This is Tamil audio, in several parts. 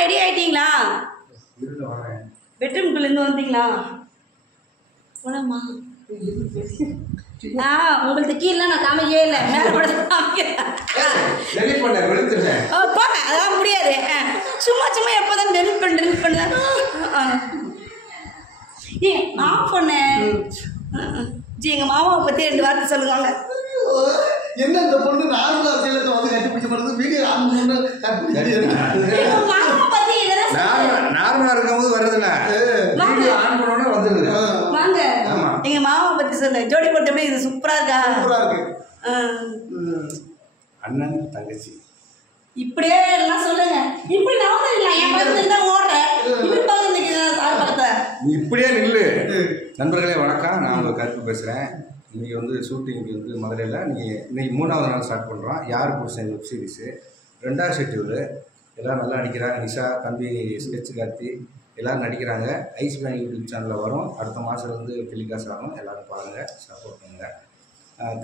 ரெடி ஆயிட்டீங்களா? பெட்ரூம்குள்ள இருந்து வந்தீங்களா? போலாமா? உங்களுக்கு கீழே நான் காமிக்கவே இல்லை, மேலே கூட போங்க, அதான் முடியாது. சும்மா சும்மா எப்போதான் டெலிட் பண்ண ஆஃப் பண்ணேன். ஜி எங்கள் மாமாவை பற்றி 2 வார்த்தை சொல்லுவாங்க. என்ன இந்த பொண்ணு நார்மலா சேலத்தை வந்து கட்டிப்பிடிச்சு பண்ணுறது வீடியோ மாமா பற்றி நார்மலா இருக்கும்போது வருதுல்ல, வீடியோ ஆன் பண்ணோட வந்துருது. வாங்க எங்க மாமாவை பற்றி சொல்லு. ஜோடி போட்டோமே இது சூப்பரா இருக்கா? சூப்பரா இருக்கு. அண்ணன் தங்கச்சி இப்படியே எல்லாம் சொல்லுங்க. இப்படி நான் இல்லை, என் பக்கத்துல தான் ஓடுறேன். இப்படி பக்கத்துல நீ இப்படியே நில்லு. நண்பர்களே வணக்கம், நான் உங்கள் கருப்பு பேசுகிறேன். இன்றைக்கி வந்து ஷூட்டிங்க்கு வந்து மதுரையில் இன்னைக்கு 3வது நாள் ஸ்டார்ட் பண்ணுறோம். யார் புருஷன் வெப் சீரிஸு 2வது ஷெட்யூலு. எல்லோரும் நல்லா நடிக்கிறாங்க. நிஷா, தம்பி, ஸ்கெட்ச் கார்த்தி எல்லோரும் நடிக்கிறாங்க. ஐஸ் பேங்க் யூடியூப் சேனலில் வரும். அடுத்த மாதம் வந்து டெலிகாஸ்ட் ஆகும். எல்லோரும் பாருங்கள், சப்போர்ட் பண்ணுங்கள்.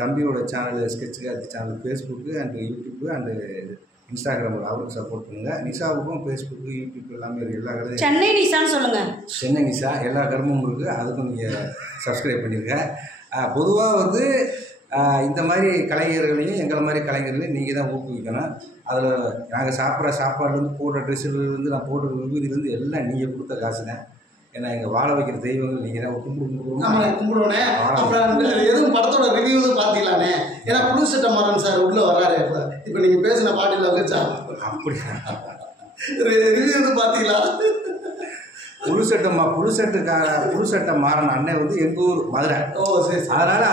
தம்பியோட channel sketch Karthi channel Facebook and YouTube and இன்ஸ்டாகிராமில் அவருக்கு சப்போர்ட் பண்ணுங்கள். நிஷாவுக்கும் ஃபேஸ்புக்கு யூடியூப் எல்லாமே இருக்குது. எல்லா கருதும் சென்னை நிஷான்னு சொல்லுங்கள். சென்னை நிஷா எல்லா கருமும் இருக்குது. அதுக்கும் நீங்கள் சப்ஸ்கிரைப் பண்ணிடுங்க. பொதுவாக வந்து இந்த மாதிரி கலைஞர்களையும் எங்களை மாதிரி கலைஞர்களையும் நீங்கள் தான் ஊக்குவிக்கணும். அதில் நாங்கள் சாப்பிட்ற சாப்பாடுலேருந்து போடுற ட்ரெஸ்ஸுலேருந்து நான் போடுற விபூதிலேருந்து எல்லாம் நீங்கள் கொடுத்த காசு தான். ஏன்னா எங்கள் வாழ வைக்கிற தெய்வங்கள் நீங்கள் தான் கும்பிடுவோனே. அப்புறம் எதுவும் படத்தோட ரிவ்யூ பார்த்தீங்களானே? ஏன்னா புதுசட்ட மாறன் சார் உள்ளே வர்றாரு. இப்போ நீங்கள் பேசின பாட்டில் வச்சா அப்படியா ரிவ்யூ பார்த்தீங்களா? புதுசட்டை மாறன் அண்ணன் வந்து எங்கள் ஊர் மதுரை. சரி. அதனால்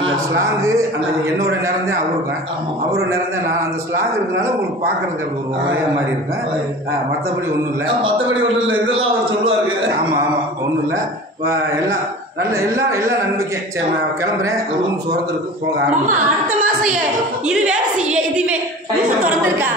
அந்த ஸ்லாங்கு அந்த என்னோட நேரம் தான் அவருக்கும், அவரோட நேரம் தான் நான். அந்த ஸ்லாங் இருக்கிறதுனால உங்களுக்கு பார்க்குறதுக்கு ஒரு ஒரே மாதிரி இருக்கேன். மற்றபடி ஒன்றும் இல்லை. இதெல்லாம் அவர் சொல்லுவாரு. ஆமாம் ஒன்றும் இல்லை. எல்லாம் நல்ல எல்லாம் நம்பிக்கை. சரி நான் கிளம்புறேன். ரூம் சுரந்துருக்கு, போக ஆரம்பிச்சு. அடுத்த மாதம் இது வேலை செய்ய இதுவே திறந்துருக்கா?